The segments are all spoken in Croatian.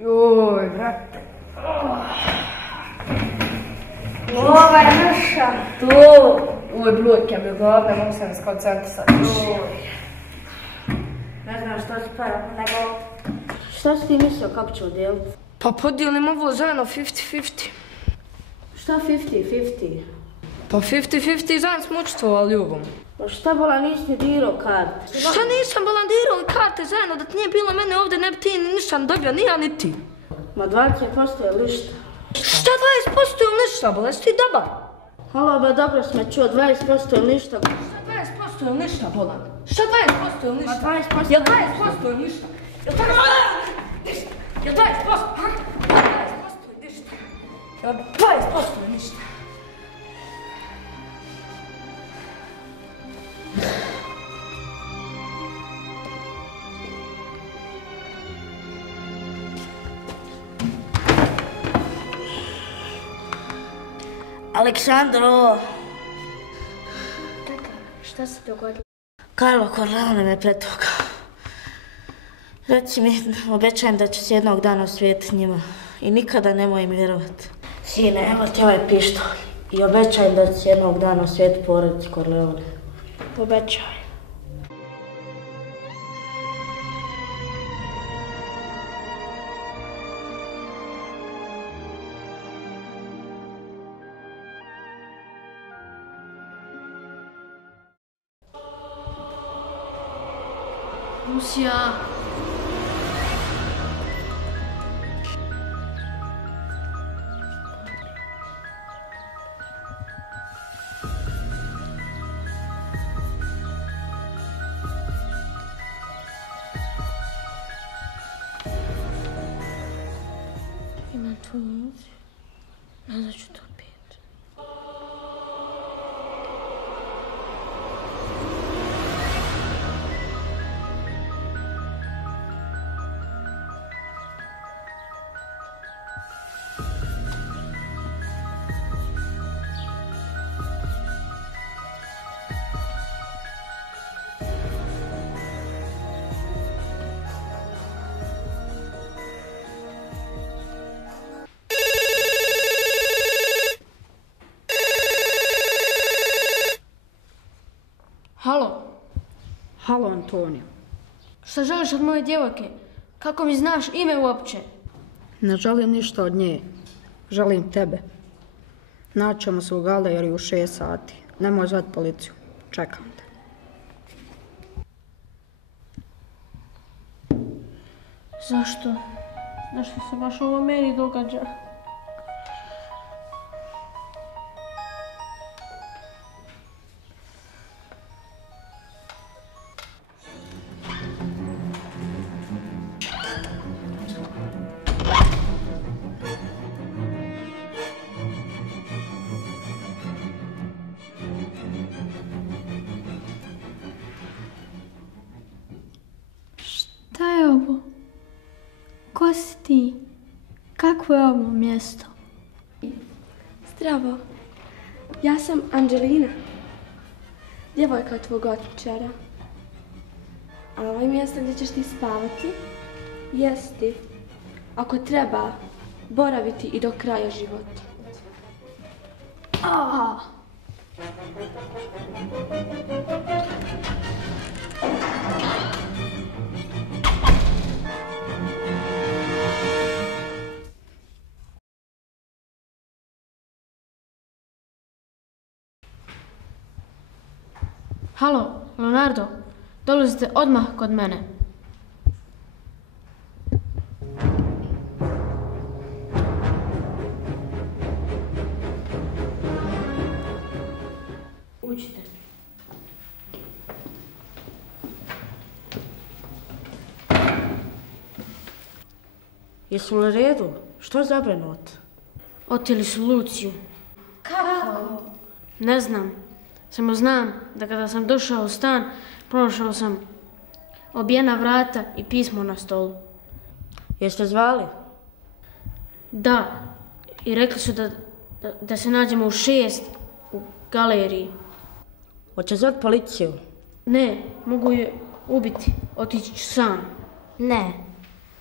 Joj, brate. Ova je naša. Ovo je bludke mi u glavi, ne mogu se ne skoncentrisati. Ne znam što ti para, nego... Šta si ti mislio kako ću dijeliti? Pa podijelim ovo zajedno 50-50. Šta 50-50? Pa 50-50 zajedno smo učestvovali u ovom. Pa šta bola nisi dirao karte? Šta nisam balandirao karte zajedno, da ti nije bilo mene ovdje, ne bi ti ništa dobio, ni ja ni ti. Ma 20% je lišta. Šta 20% ili ništa, bola, jesi ti dobar? Halo, ba dobro smo čuo, 20% je lišta. Šta 20% ili ništa, bola? Šta 20% ili ništa? Ma 20%. Jel 20% ili ništa? Jel 20% ništa? Jel 20%? Ha? 20% ili ništa? Jel 20% ili ništa? Aleksandro! Tata, šta se dogodilo? Carlo Corleone me pretukao. Reci mi, obećajem da ću se jednog dana osvijetiti njima. I nikada nemoj im vjerovati. Sine, evo ti ovaj pištolj. I obećajem da ću se jednog dana osvijetiti porodici Corleone. Obećaj. Lucia. Imam tvoju muziku. Nazvat ću to pet. Halo, Halo, Antonio. šta želiš od moje djevojke? Kako mi znaš ime uopće? Ne želim ništa od nje. Želim tebe. Naćemo se u galeriji u 6 sati. Nemoj zvati policiju. Čekam te. Zašto? Zašto se baš ovo meni događa? Šta je ovo? Ko si ti? Kakvo je ovo mjesto? Zdravo, ja sam Anđelina, djevojka tvog otmičara. A ovo je mjesto gdje ćeš ti spavati, jesti, ako treba, boraviti i do kraja života. Halo, Leonardo, dolazite odmah kod mene. Uđite. Jesu li u redu? Što zabrinut? Oteli su Luciju. Kako? Ne znam. Samo znam da kada sam došao u stan, pronašao sam obijena vrata i pismo na stolu. Jeste zvali? Da, i rekli su da se nađemo u 6 u galeriji. Hoće zvati policiju? Ne, mogu je ubiti. Otići ću sam. Ne,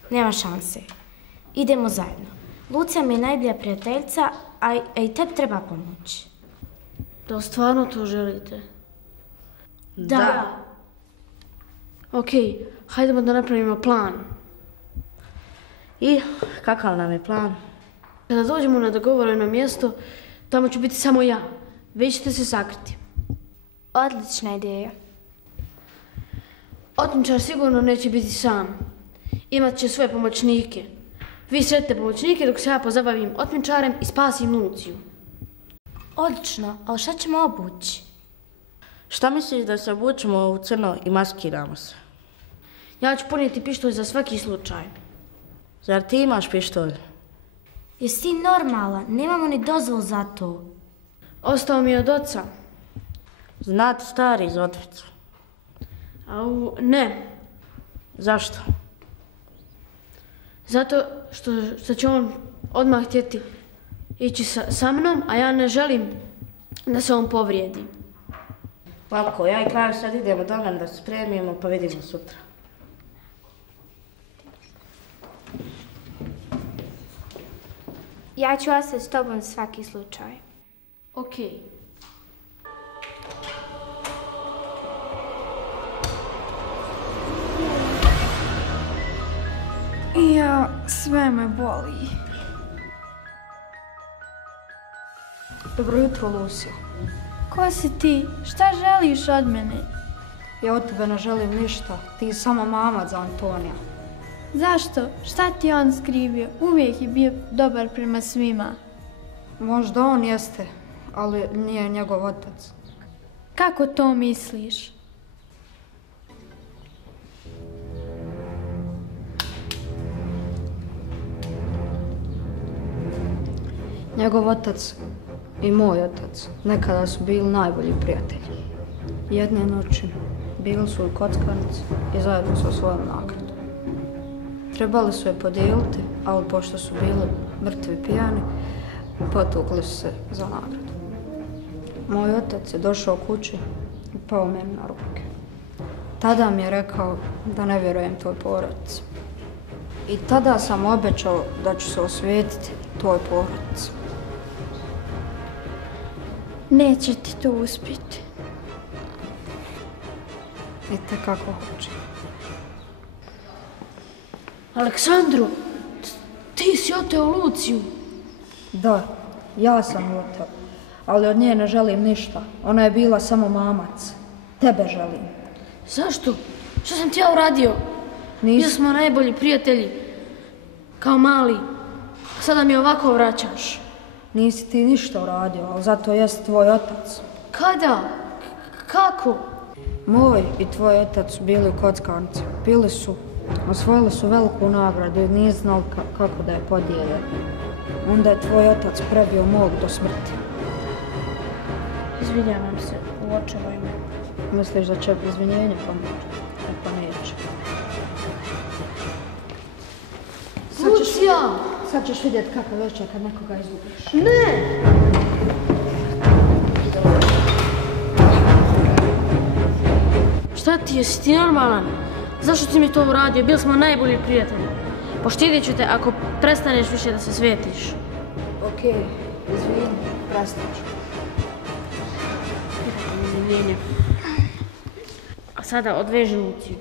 nema šanse. Idemo zajedno. Lucija mi je najbolja prijateljica, a i tebi treba pomoć. Da li stvarno to želite? Da. Ok, hajdemo da napravimo plan. I kakav nam je plan? Kada dođemo na dogovoreno mjesto, tamo ću biti samo ja. Vi ćete se sakriti. Odlična ideja. Otmičar sigurno neće biti sam. Imat će svoje pomoćnike. Vi sretite pomoćnike dok se ja pozabavim otmičarem i spasim Luciju. Odlično, ali šta ćemo obući? Šta misliš da se obučemo u crno i maskiramo se? Ja ću ponijeti pištolj za svaki slučaj. Zar ti imaš pištolj? Jesi ti normalan? Nemamo ni dozvol za to. Ostao mi je od oca. Znate stari iz Otvica. Au, ne. Zašto? Zato što će on odmah htjeti ići sa mnom, a ja ne želim da se on povrijedi. Lako, ja i Klara sad idemo do mene da se spremimo, pa vidimo sutra. Ja ću ostati s tobom za svaki slučaj. Ok. Ja, sve me boli. Dobro jutro, Lucija. Ko si ti? Šta želiš od mene? Ja od tebe ne želim ništa. Ti si samo mamac za Antonija. Zašto? Šta ti je on skrivio? Uvijek je bio dobar prema svima. Možda on jeste, ali nije njegov otac. Kako to misliš? Njegov otac i moj otac nekada su bili najbolji prijatelji. Jedne noći bili su u kockarnici i zajedno sa svojom nagradom. Trebali su je podijeliti, ali pošto su bili mrtvi pijani, potukli su se za nagradu. Moj otac je došao kući i pao meni na ruke. Tada mi je rekao da ne vjerujem tvoj porodici. I tada sam obećao da ću se osvetiti tvoj porodici. Neće ti to uspjeti. I tekako hoće. Aleksandro, ti si oteo Luciju. Da, ja sam oteo, ali od nje ne želim ništa. Ona je bila samo mamac. Tebe želim. Zašto? Što sam ti ja uradio? Bili smo najbolji prijatelji, kao mali. Sada mi ovako vraćaš. Nisi ti ništa uradio, ali zato jest tvoj otac. Kada? Kako? Moj i tvoj otac su bili u kockarnici. Pili su, osvojili su veliku nagradu i nije znali kako da je podijele. Onda je tvoj otac prebio mog do smrti. Izvinjavam se, u očevo ime. Misliš da će izvinjenje pomoći? Pa neće. Lucija! Sad ćeš vidjeti kako veće kad nekoga izgubiš. Ne! Šta ti, jesi ti normalan? Zašto ti mi to uradio? Bili smo najbolji prijatelji. Poštedit ću te ako prestaneš više da se svetiš. Okej, izvini, prestat ću. Izvinjenje. A sada odveži Luciju.